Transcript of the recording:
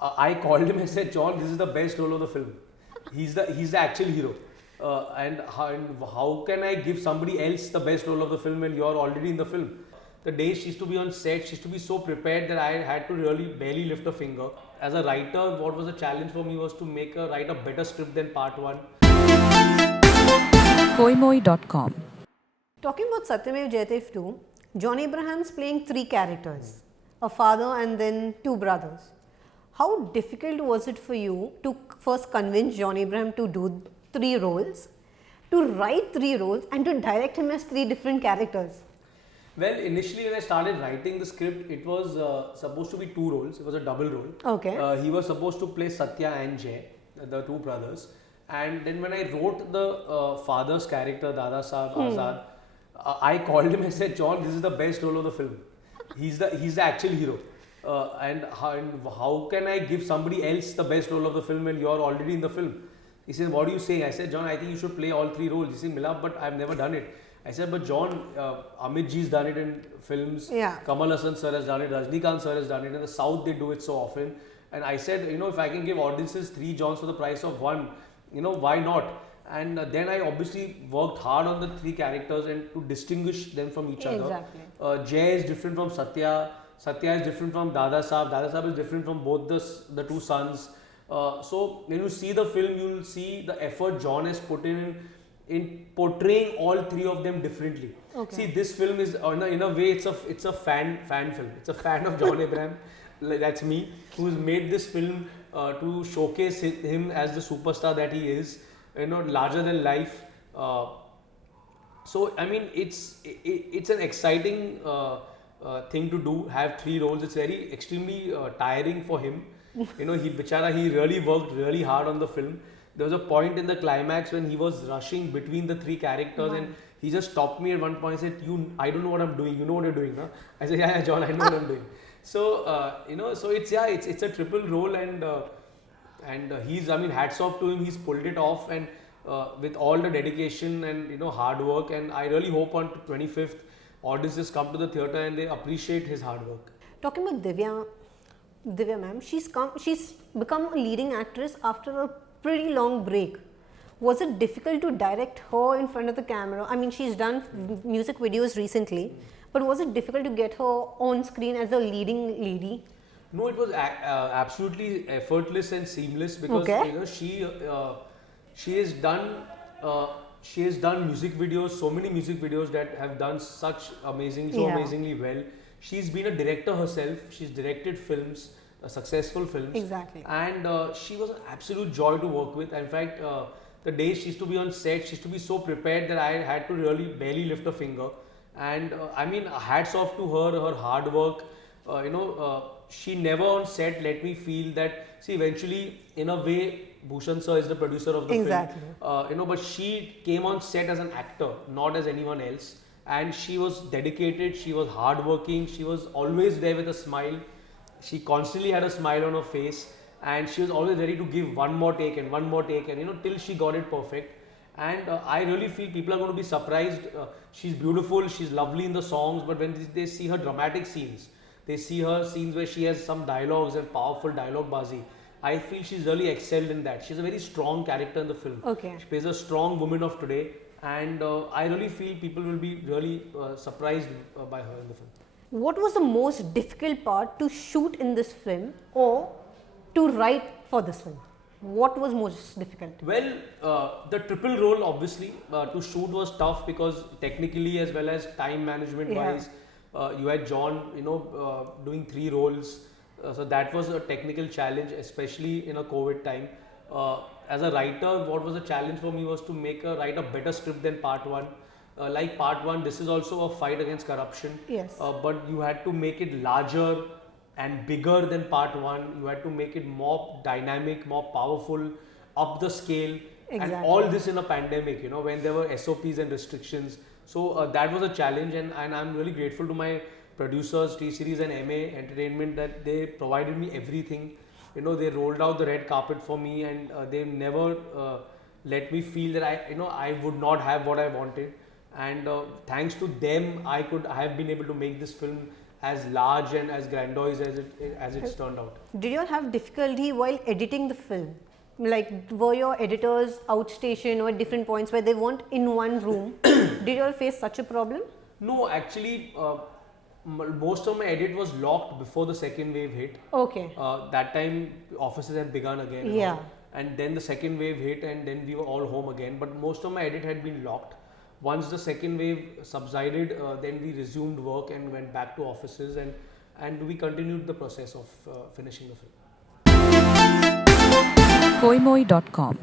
I called him and said, John, this is the best role of the film. He's the actual hero. And how can I give somebody else the best role of the film when you're already in the film? The day she used to be on set, she used to be so prepared that I had to really barely lift a finger. As a writer, what was a challenge for me was to write a better script than part one. Koimoi.com. Talking about Satyamev Jayadev 2, John Abraham's playing three characters, a father and then two brothers. How difficult was it for you to first convince John Abraham to do three roles, to write three roles and to direct him as three different characters? Well, initially when I started writing the script, it was supposed to be two roles. It was a double role. Okay. He was supposed to play Satya and Jay, the two brothers. And then when I wrote the father's character, Dada Saab Azad, I called him and said, John, this is the best role of the film. He's the actual hero. And how can I give somebody else the best role of the film when you're already in the film? He said, what are you saying? I said, John, I think you should play all three roles. He said, Milap, but I've never done it. I said, but John, Amit Ji's done it in films. Yeah. Kamal Hassan sir has done it. Rajnikant sir has done it. In the South, they do it so often. And I said, if I can give audiences three Johns for the price of one, why not? And then I obviously worked hard on the three characters and to distinguish them from each other. Exactly. Jay is different from Satya. Satya is different from Dada Saab. Dada Saab is different from both the two sons. So when you see the film, you will see the effort John has put in portraying all three of them differently. Okay. See, this film is in a way it's a fan film. It's a fan of John Abraham. That's me, who's made this film to showcase him as the superstar that he is. Larger than life. So I mean, it's an exciting thing to do. Have three roles. It's very extremely tiring for him. He really worked really hard on the film. There was a point in the climax when he was rushing between the three characters, and he just stopped me at one point and said, I don't know what I'm doing. You know what you're doing, huh? I said, yeah, John, I know what I'm doing. So so it's a triple role, and hats off to him. He's pulled it off, and with all the dedication and hard work. And I really hope on 25th, audiences come to the theatre and they appreciate his hard work. Talking about Divya ma'am, she's become a leading actress after a pretty long break. Was it difficult to direct her in front of the camera? I mean, she's done music videos recently, but was it difficult to get her on screen as a leading lady? No, it was absolutely effortless and seamless because she has done music videos, so many music videos that have done amazingly well. She's been a director herself. She's directed films, successful films. Exactly. And she was an absolute joy to work with. In fact, the day she used to be on set, she used to be so prepared that I had to really barely lift a finger. And hats off to her hard work. She never on set let me feel that. See, eventually, in a way, Bhushan sir is the producer of the film. But she came on set as an actor, not as anyone else. And she was dedicated, she was hardworking, she was always there with a smile. She constantly had a smile on her face, and she was always ready to give one more take and till she got it perfect. And I really feel people are going to be surprised. She's beautiful, she's lovely in the songs, but when they see her dramatic scenes, they see her scenes where she has some dialogues and powerful dialogue bazi, I feel she's really excelled in that. She's a very strong character in the film. Okay. She plays a strong woman of today, and I really feel people will be really surprised by her in the film. What was the most difficult part to shoot in this film or to write for this film? What was most difficult? Well, the triple role obviously to shoot was tough because technically as well as time management wise, you had John, doing three roles. So that was a technical challenge, especially in a COVID time. As a writer, what was a challenge for me was to write a better script than part one. Like part one, this is also a fight against corruption. Yes. But you had to make it larger and bigger than part one. You had to make it more dynamic, more powerful, up the scale. Exactly. And all this in a pandemic, when there were SOPs and restrictions. So that was a challenge, and I'm really grateful to my producers, T-Series and MA Entertainment, that they provided me everything. They rolled out the red carpet for me, and they never let me feel that I would not have what I wanted. And thanks to them, I have been able to make this film as large and as grandiose as it's turned out. Did you all have difficulty while editing the film? Like, were your editors outstationed or at different points where they weren't in one room? Did you all face such a problem? No, actually, most of my edit was locked before the second wave hit. Okay. That time offices had begun again. And Yeah. all. And then the second wave hit, and then we were all home again. But most of my edit had been locked. Once the second wave subsided, then we resumed work and went back to offices, and we continued the process of finishing the film. Koimoi.com